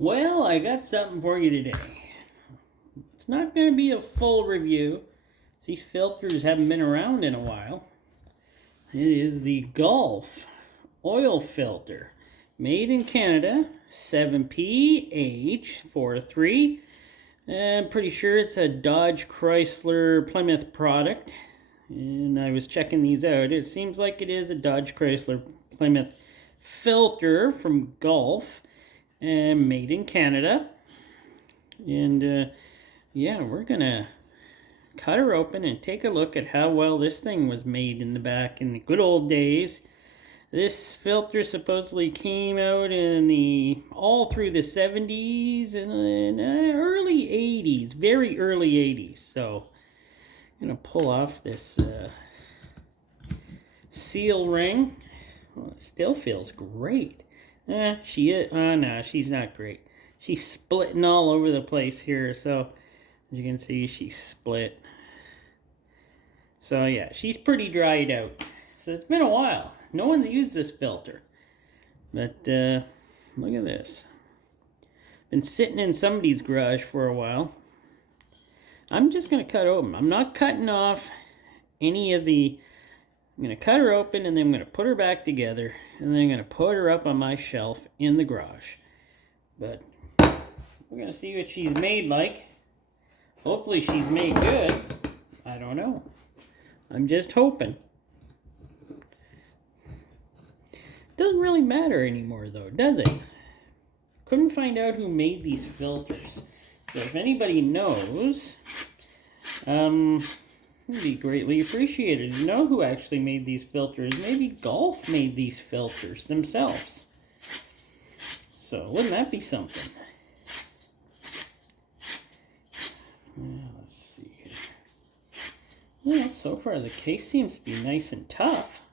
Well, I got something for you today. It's not going to be a full review. These filters haven't been around in a while. It is the Gulf oil filter, made in Canada, 7PH43. I'm pretty sure it's a Dodge Chrysler Plymouth product. And I was checking these out. It seems like it is a Dodge Chrysler Plymouth filter from Gulf, and made in Canada. And yeah, we're gonna cut her open and take a look at how well this thing was made in the back in the good old days. This filter supposedly came out in all through the 70's and early 80's, very early 80's. So I'm gonna pull off this seal ring. Well, it still feels great. No, she's not great. She's splitting all over the place here. So as you can see, she's split. So yeah, she's pretty dried out. So it's been a while. No one's used this filter. But look at this. Been sitting in somebody's garage for a while. I'm just going to cut open. I'm not cutting off any of the... I'm going to cut her open and then I'm going to put her back together. And then I'm going to put her up on my shelf in the garage. But we're going to see what she's made like. Hopefully she's made good. I don't know. I'm just hoping. Doesn't really matter anymore though, does it? Couldn't find out who made these filters. So if anybody knows, it'd be greatly appreciated to know who actually made these filters. Maybe Gulf made these filters themselves. So wouldn't that be something? Let's see here. Yeah, so far the case seems to be nice and tough.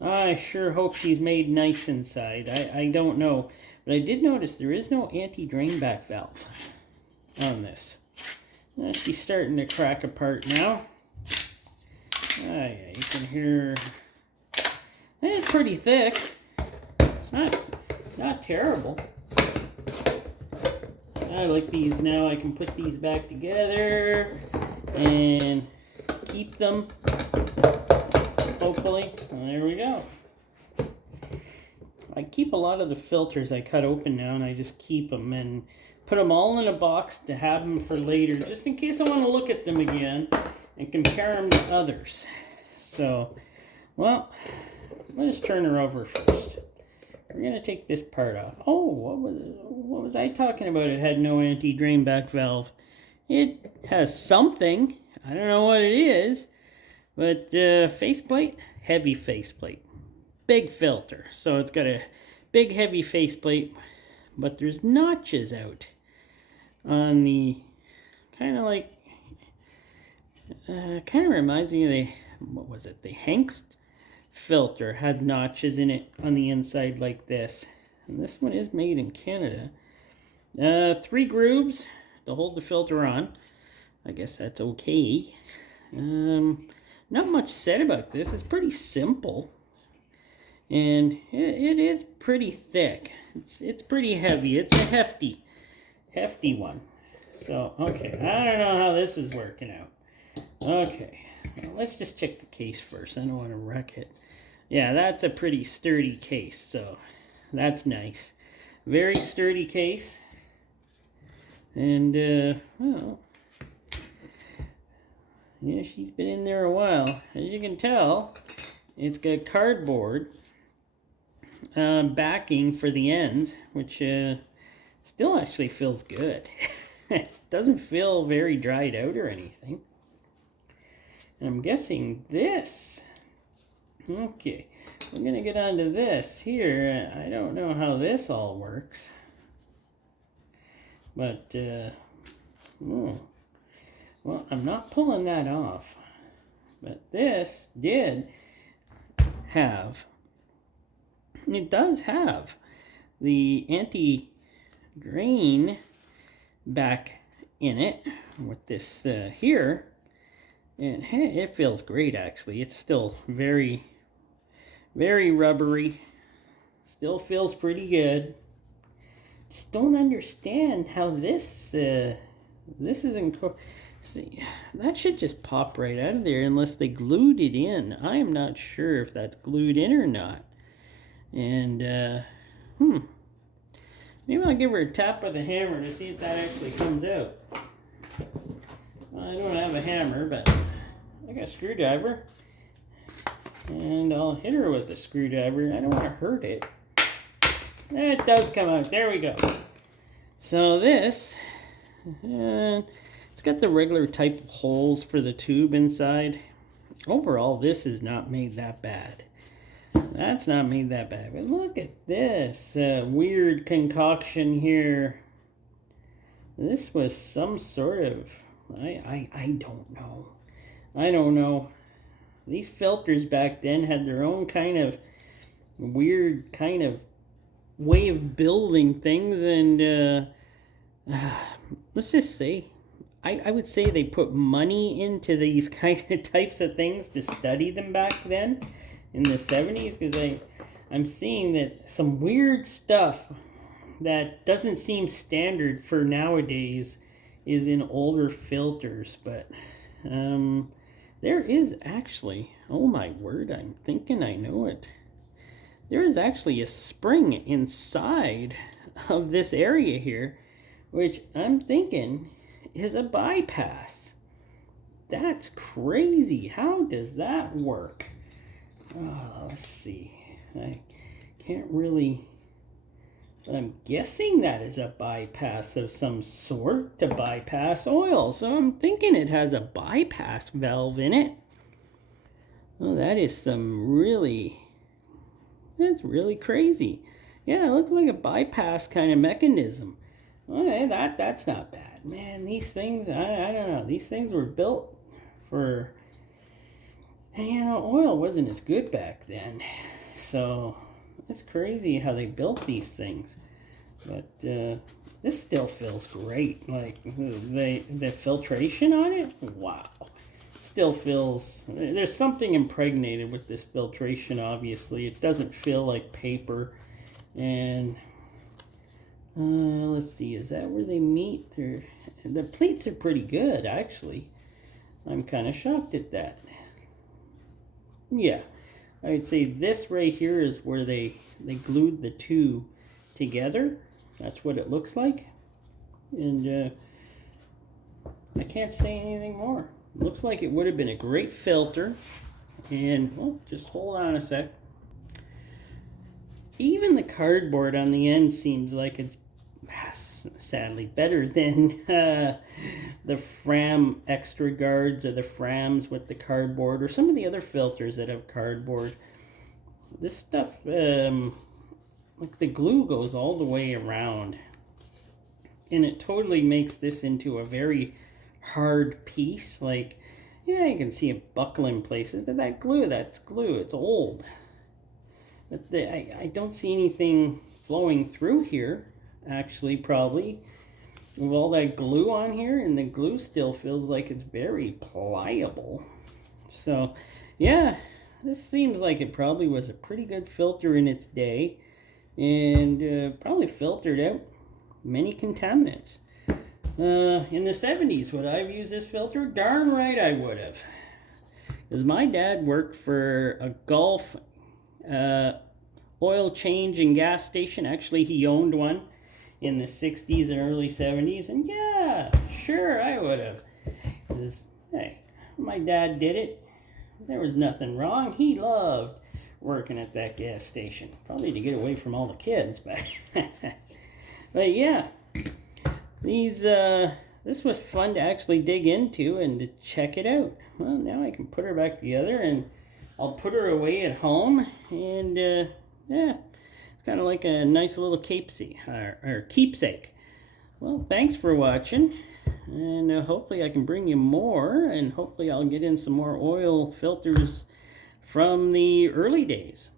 I sure hope she's made nice inside. I don't know. But I did notice there is no anti-drain back valve on this. She's starting to crack apart now. Yeah, you can hear... It's pretty thick. It's not terrible. I like these now. I can put these back together and keep them. Hopefully. Well, there we go. I keep a lot of the filters I cut open now, and I just keep them and put them all in a box to have them for later, just in case I want to look at them again and compare them to others. So, well, let's turn her over first. We're going to take this part off. Oh, what was I talking about? It had no anti-drain back valve. It has something. I don't know what it is. But faceplate, heavy faceplate, big filter. So it's got a big heavy faceplate, but there's notches out on the, kind of reminds me of the Hanks filter had notches in it on the inside like this. And this one is made in Canada. 3 grooves to hold the filter on. I guess that's okay. Not much said about this. It's pretty simple, and it is pretty thick. It's pretty heavy. It's a hefty one. So okay, I don't know how this is working out. Okay, well, let's just check the case first. I don't want to wreck it. Yeah, that's a pretty sturdy case, so that's nice. Very sturdy case, and well. Yeah, she's been in there a while. As you can tell, it's got cardboard backing for the ends, which still actually feels good. It doesn't feel very dried out or anything. And I'm guessing this. Okay, we're going to get onto this here. I don't know how this all works. But, well, I'm not pulling that off, but this does have the anti-drain back in it with this here, and it feels great actually. It's still very, very rubbery, still feels pretty good. just don't understand how this isn't. See, that should just pop right out of there unless they glued it in. I am not sure if that's glued in or not. And maybe I'll give her a tap with a hammer to see if that actually comes out. I don't have a hammer, but I got a screwdriver. And I'll hit her with the screwdriver. I don't want to hurt it. It does come out. There we go. So this, it's got the regular type of holes for the tube inside. Overall, this is not made that bad. That's not made that bad. But look at this weird concoction here. This was some sort of, I don't know. I don't know. These filters back then had their own kind of weird kind of way of building things, and let's just say I would say they put money into these kind of types of things to study them back then in the 70s, because I'm seeing that some weird stuff that doesn't seem standard for nowadays is in older filters. But there is actually, oh my word, I'm thinking I know it. There is actually a spring inside of this area here, which I'm thinking is a bypass. That's crazy. How does that work? Let's see. I can't really, but I'm guessing that is a bypass of some sort to bypass oil. So I'm thinking it has a bypass valve in it. Oh, that is some really... That's really crazy. Yeah, it looks like a bypass kind of mechanism. Okay, that's not bad. Man, these things, I don't know. These things were built for, oil wasn't as good back then. So, it's crazy how they built these things. But this still feels great. Like, the filtration on it, wow. Still feels, there's something impregnated with this filtration. Obviously it doesn't feel like paper. And let's see, is that where they meet? The pleats are pretty good, actually. I'm kind of shocked at that. Yeah, I would say this right here is where they glued the two together. That's what it looks like. And I can't say anything more. Looks like it would have been a great filter. And, well, just hold on a sec. Even the cardboard on the end seems like it's sadly better than the Fram extra guards or the Frams with the cardboard or some of the other filters that have cardboard. This stuff, like the glue goes all the way around. And it totally makes this into a very hard piece. Like, yeah, you can see it buckle in places, but that's glue. It's old. But I don't see anything flowing through here, actually, probably. With all that glue on here, and the glue still feels like it's very pliable. So, yeah, this seems like it probably was a pretty good filter in its day, and probably filtered out many contaminants. In the 70s, would I have used this filter? Darn right I would have. Because my dad worked for a Gulf oil change and gas station. Actually, he owned one in the 60s and early 70s. And yeah, sure, I would have. Because, hey, my dad did it. There was nothing wrong. He loved working at that gas station. Probably to get away from all the kids. But yeah. This was fun to actually dig into and to check it out. Well, now I can put her back together, and I'll put her away at home, and yeah, it's kind of like a nice little keepsake. Well, thanks for watching, and hopefully I can bring you more, and hopefully I'll get in some more oil filters from the early days.